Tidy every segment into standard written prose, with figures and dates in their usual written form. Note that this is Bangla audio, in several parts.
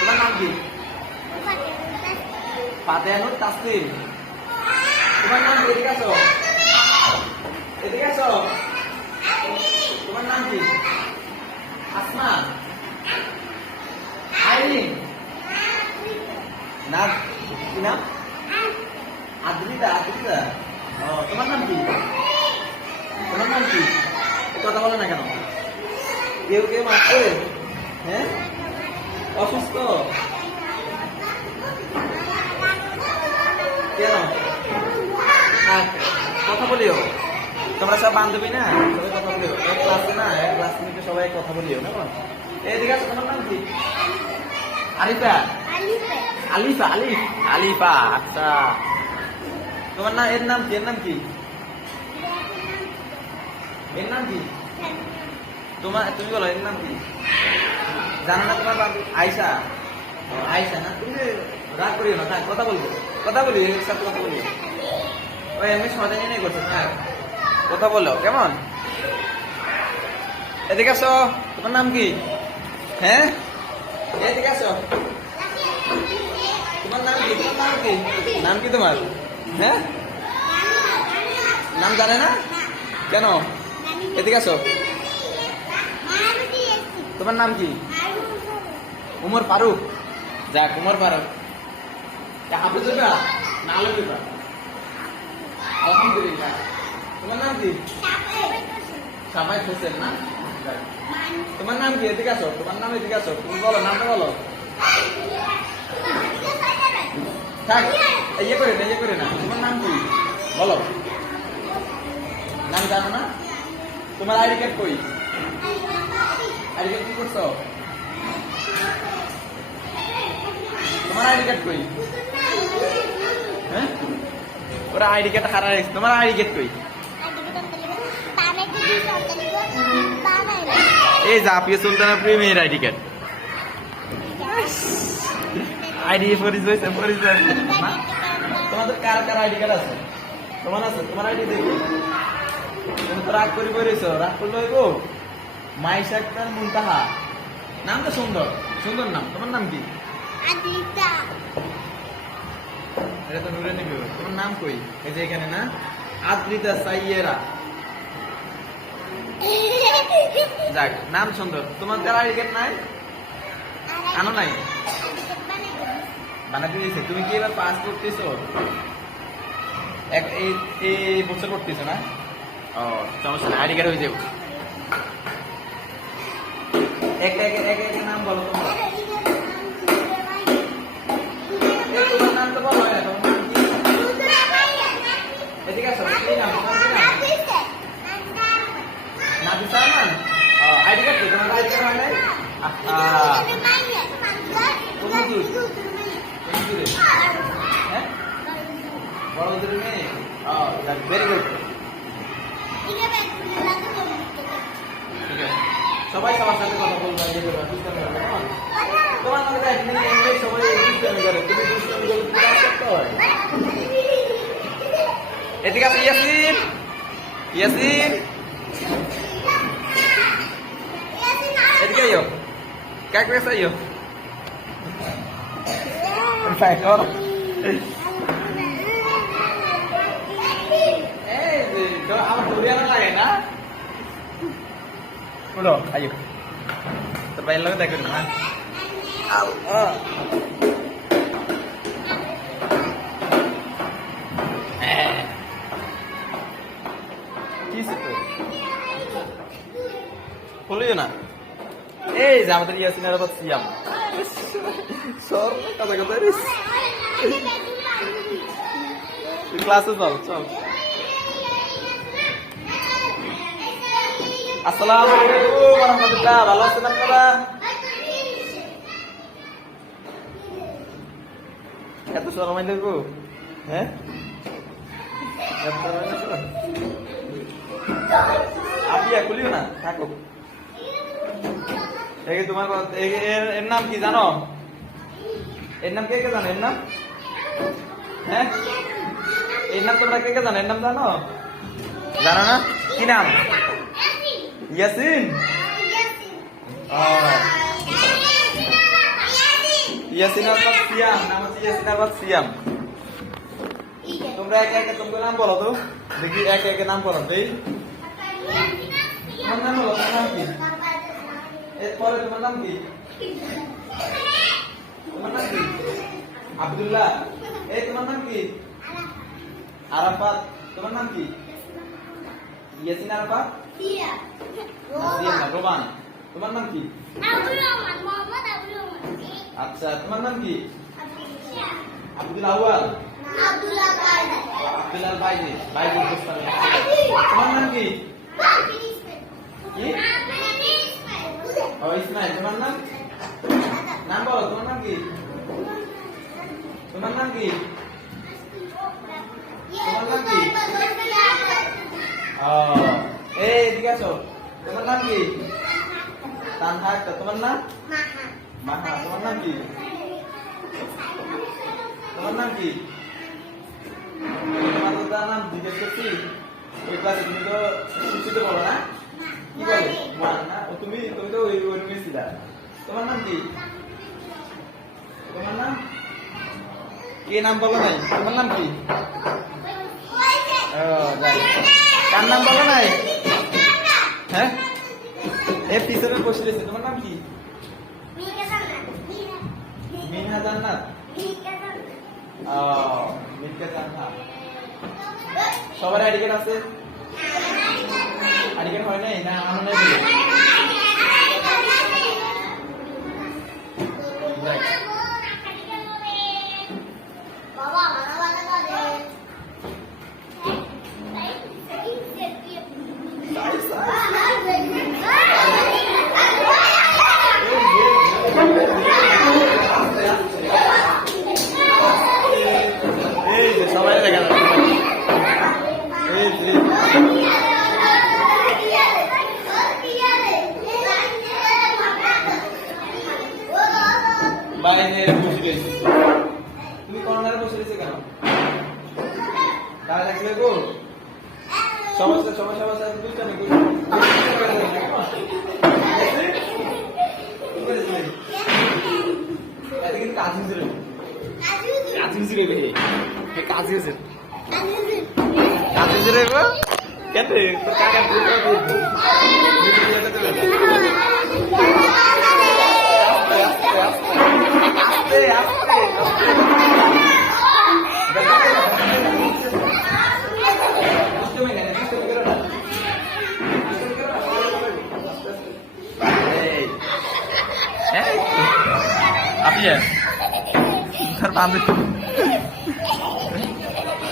তোমার নাম কি? ফাতেহানুর তাসলিম। তোমার নাম কি? এদিকে আসো, এদিকে আসো। তোমার নাম কি? আসমা, আইরিন, নাম কি? নাম আদ্রিতা। আদ্রিতা, ও তোমার নাম কি? তোমার নাম কি? কথা বলো না কেন? কেউ কেউ আছে? হ্যাঁ, অসুস্থ কেন? কথা বলিও, তোমরা সব বান্ধবী না, সবাই কথা বলিও। এক ক্লাসে না, এক ক্লাস থেকে সবাই কথা বলিও না। এদিকে আছে। তোমার নাম কি? আরিফা, আলিফা, আলিফ, আলিফা। আচ্ছা, তোমার নাম, এর নাম কি? এর নাম কি? এর নাম কি? তোমার, তুমি বলো এর নাম কি? জানো না তোমার আয়সা? আয়সা না? তুমি রাগ করিও না, কথা বলবো, কথা বলি, এর সাথে কথা বলি। ওই আমি সমাধান নিয়ে করছি, হ্যাঁ কথা বলো কেমন? এদিকে আসো। তোমার নাম কি? হ্যাঁ, এদিকে আসো। তোমার নাম কি? তোমার নাম কি? নাম কি তোমার? হ্যাঁ, নাম জানে না কেন? এদিকে আসো। তোমার নাম কি? উমর ফারুক। যাক, উমর ফারুক। হাফেজ হইবা না আলম হইবা? আলহামদুলিল্লাহ। তোমার নাম কি? সাফায়েত হোসেন না? তোমার নাম কি? এদিকে আসো। তোমার নাম, এদিকে আসো। তুমি বলো, নামটা বলো। থাক, ইয়ে করে না, ইয়ে করে না। তোমার নাম কি বলো? নাম জানো না? তোমার আইডি কার্ড কই? আইডি কার্ড কি করছো? তোমার আইডি কার্ড কই? হ্যাঁ, ওরা আইডি কার্ড হারাই গেছে। তোমার আইডি কার্ড কই? এই জাফিয়া সুলতানা প্রেমের আইডি কার্ড। আইডি পরিচয়, পরিচয়। তোমাদের কার কার আইডি কার্ড আছে? তোমার আছে? তোমার আইডি দেখো। তুমি তো রাগ করে বেরিয়েছো, রাগ করলে হইব। মাইশা আক্তার মুনতাহা, নাম তো সুন্দর, সুন্দর নাম। তোমার নাম কি? এটা তো নুরে নিবি। তোমার নাম কই? এই যে এখানে না, আদ্রিতা সাইয়েরা। যাক, নাম সুন্দর। তোমার কার আইডি কার্ড নাই? আনো নাই? বানাতে দিয়েছে। তুমি কি এবার পাস করতেছো? এই বছর করতেছো না? ও সমস্যা না, আইডি কার্ড হয়ে যাবে। এক এক এক এক নাম বলো তোমরা। তোমার নাম তো বলো না। তোমার নাম কি? এদিকে আসো। কি নাম? নাফিসা আমান। আইডি কার্ড কি? তোমার আইডি কার্ড হয় নাই? হ্যাঁ, বড় মেয়ে। Very good. ঠিক আছে, সবাই সবার সাথে কথা বলবা, ইয়ে করবা, দুষ্টামি করবা। তোমার মধ্যে একদিন সবাই দুষ্টামি করে, তুমি দুষ্টামি করলে তুমি কাজ করতে হয়। এদিকে আছে ইয়াসিন, ইয়াসিন এদিকে আইও। কাক পেছে আইও। আমার ধরিয়ানো লাগে না। Ulo, ayo. Terbaik lo tak kena. Kis itu. Boleh na? Zaman tadi Yasin ada dapat siam. Sor, kata-kata ini. Di kelas itu, sol. Assalamualaikum warahmatullahi wabarakatuh. ভালো আছেন আপনারা? এত সময় লাগবো? হ্যাঁ, আপনি খুলিও না থাকো। এই তোমার এর নাম কি জানো? এর নাম কে কে জানো? এর নাম হ্যাঁ, এর নাম তোমরা কে কে জানো? এর নাম জানো? জানো না? কি নাম? ইয়াসিন। ইয়াসিন আরফাত সিয়াম, নাম হচ্ছে ইয়াসিন আরফাত সিয়াম। তোমরা একে একে তোমার নাম বলো তো দেখি, একে একে নাম বলো। এই তোমার নাম বলো, তোমার নাম কি? এরপরে তোমার নাম কি? তোমার নাম কি? আব্দুল্লাহ। এই তোমার নাম কি? আরাফাত। তোমার নাম কি? ইয়াসিন আরাফাত সিয়াম। রোমান। তোমার নাম কি? আব্দুল রহমান, মোহাম্মদ আব্দুল রহমান। আচ্ছা, তোমার নাম কি? আব্দুল আউয়াল। আব্দুল্লাহ বাইদে। আব্দুল্লাহ বাইদে, বাইদে গোস্তামি। তোমার নাম কি? কি? ও ইসমাইল। তোমার নাম? নাম বলো, তোমার নাম কি? তোমার নাম কি? তোমার নাম কি? এই এদিকে আসো। তোমার নাম কি? তানহা। তোমার নাম? মাহা। তোমার নাম কি? তোমার নাম কি? তোমার তো তার নাম জিজ্ঞেস করছি ওই ক্লাসে, তুমি তো শিক্ষিত বলো না? কি বলে না? তুমি তুমি তো ওই রুমে ছিলা। তোমার নাম কি? তোমার নাম কি? নাম বলো নাই? তোমার নাম কি? কার নাম বলো নাই? হ্যাঁ, এ পিছনে বসে রয়েছে। তোমার নাম কি? মিনহা জান্নাত। মিনহা জান্নাত। সবার আইডি কার্ড আছে? আইডি কার্ড হয় নাই না? আমার নাই বলে সবাই দেখা যাচ্ছে। তুমি কর্নারে বসে রয়েছে কেন? তাহলে লাগবে গো সমস্যা সমস্যা সমস্যা বুঝতে নাকি? কাজ হিসেবে কাজ হিসেবে কাজ হিসেবে কেন কাকা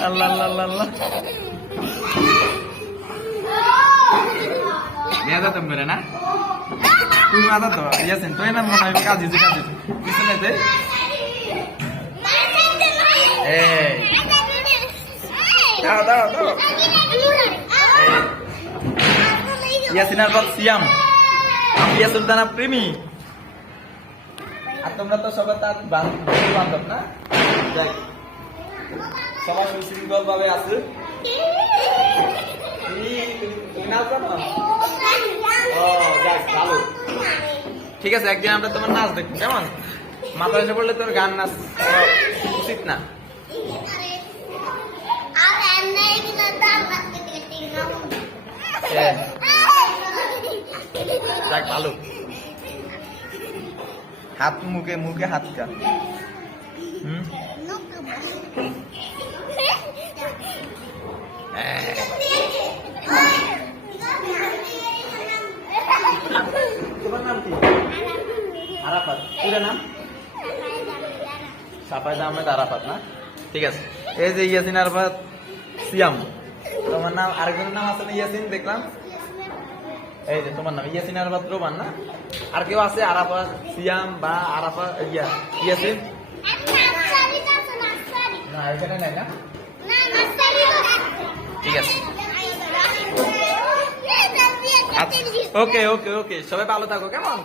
আল্লাহ আল্লাহ আল্লাহ আল্লাহ তো মেরে না তুমি মাথা তো ইয়াছেন তো না মনে হয় কাজ দিয়েছে কাজ দিয়েছে পিছনেতে দাও দাও দাও ইয়াসিন আরফাত সিয়াম, আফিয়া সুলতানা প্রেমী। আর তোমরা তো সবাই তার বান্ধব না? যাই সবাই সুশৃঙ্খল ভাবে আছে। ঠিক আছে, একদিন আমরা তোমার নাচ দেখবো কেমন? মাথা এসে পড়লে তোর গান নাচ উচিত না। যাক ভালো, হাত মুখে মুখে হাত কা তোমার নাম কি? আরাফাত। পুরো নাম? সাফায়েদা আহমেদ আরাফাত না? ঠিক আছে। এই যে ইয়াসিন আরফাত সিয়াম, তোমার নাম আরেকজনের নাম আছে না ইয়াসিন? দেখলাম এই যে তোমার নাম ইয়াসিন আরফাত রোমান না? আর কেউ আছে আরাফাত সিয়াম বা আরাফাত ইয়াসিন? না এখানে নাই না? ঠিক আছে। ওকে ওকে ওকে, সবাই ভালো থাকো কেমন।